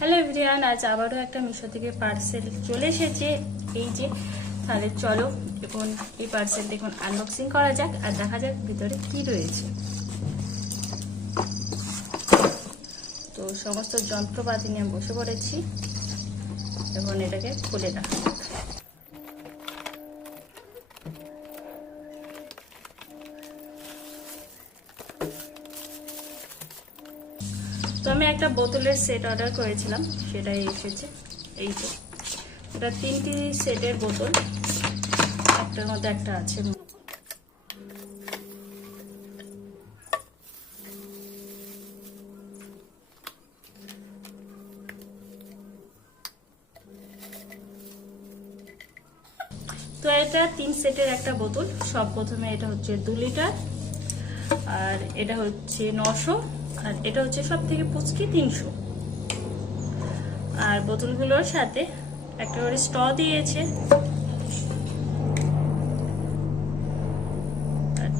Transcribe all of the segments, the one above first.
Hello ভিডিয়ান আজ আবারও একটা মিশো থেকে পার্সেল চলে এসেছে। এই যে, তাহলে চলো এখন এই পার্সেল দেখুন আনবক্সিং করা যাক আর দেখা যাক ভিতরে কি রয়েছে। তো সমস্ত যন্ত্রপাতি নিয়ে বসে পড়েছি। এখন এটাকে খুলে দেখা তো আমি একটা বোতলের সেট অর্ডার করেছিলাম, সেটাই এসেছে। এই যে, এটা তিনটি সেটের বোতল, একটার মধ্যে একটা আছে। তো এটা তিন সেটের একটা বোতল, সব প্রথমে এটা হচ্ছে দু লিটার, আর এটা হচ্ছে নশো। আর এটা হচ্ছে সব থেকে পুচকি তিনশো। আর বোতলগুলোর সাথে একটা করে স্ট দিয়েছে।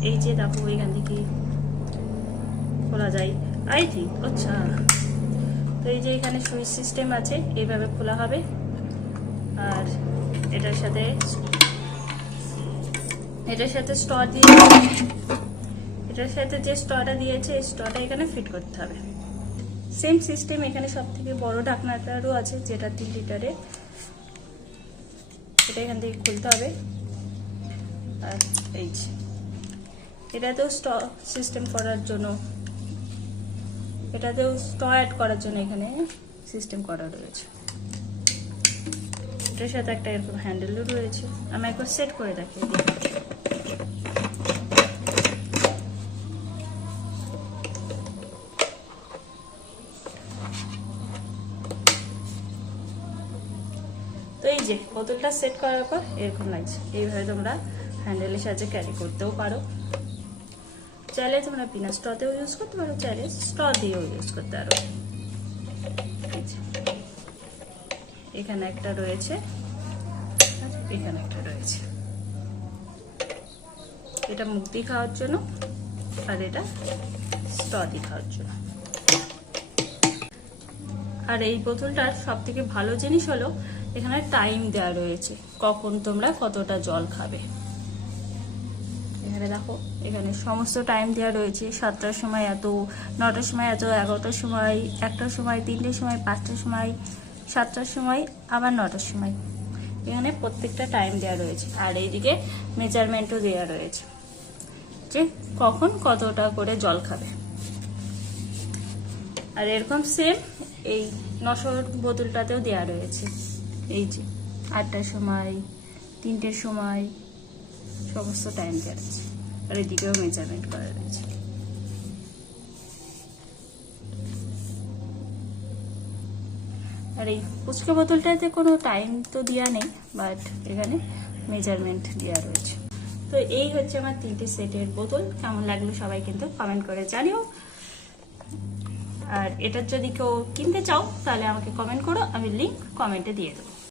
এই যে দেখো, এখান থেকে খোলা যায়। আই থিঙ্ক আচ্ছা। তো এই যে এখানে সুইচ সিস্টেম আছে এইভাবে খোলা হবে। আর এটার সাথে এটার সাথে স্ট দিয়ে সাথে যে স্টটা দিয়েছে, এই স্টটা এখানে ফিট করতে হবে। সেম সিস্টেম এখানে সব থেকে বড় ঢাকনাটারও আছে, যেটা তিন লিটারে এটা এখান থেকে খুলতে হবে। আর এই এটাতেও স্ট সিস্টেম করার জন্য, এটাতেও স্ট অ্যাড করার জন্য এখানে সিস্টেম করা রয়েছে। এটার সাথে একটা এরকম হ্যান্ডেলও রয়েছে। আমি একবার সেট করে রাখি তো এই যে, বোতলটা সেট করার পর এরকম লাগছে। এইভাবে তোমরা হ্যান্ডেলের সাহায্যে ক্যারি করতেও পারো। চাইলে তোমরা বিনা স্ট্রতেও ইউজ করতে পারো চাইলে স্ট্র দিয়েও ইউজ করতে পারো। এখানে একটা রয়েছে, এখানে একটা রয়েছে। এটা দিয়ে খাওয়ার জন্য আর এটা স্ট্র দিয়ে খাওয়ার জন্য। আর এই বোতলটার সব থেকে ভালো জিনিস হলো এখানে টাইম দেওয়া রয়েছে। কখন তোমরা কতটা জল খাবে? এখানে দেখো, এখানে সমস্ত টাইম দেওয়া রয়েছে। সাতটার সময় এত, নটার সময় এত, এগারোটার সময়, একটার সময়, তিনটের সময়, পাঁচটার সময়, সাতটার সময়, আবার নটার সময়। এখানে প্রত্যেকটা টাইম দেওয়া রয়েছে। আর এইদিকে মেজারমেন্টও দেওয়া রয়েছে যে কখন কতটা করে জল খাবে। আর এরকম সেম এই নশোর বোতলটাতেও দেওয়া রয়েছে। এই যে, আটটার সময়, তিনটের সময়, সমস্ত টাইম আছে। আর এদিকেও মেজারমেন্ট করা রয়েছে। আর এই ফুচকা বোতলটাতে কোনো টাইম তো দেওয়া নেই বাট এখানে মেজারমেন্ট দেওয়া রয়েছে। তো এই হচ্ছে আমার তিনটে সেটের বোতল। কেমন লাগল সবাই কিন্তু কমেন্ট করে জানিও। আর এটার যদি কেউ কিনতে চাও, তাহলে আমাকে কমেন্ট করো, আমি লিঙ্ক কমেন্টে দিয়ে দেবো।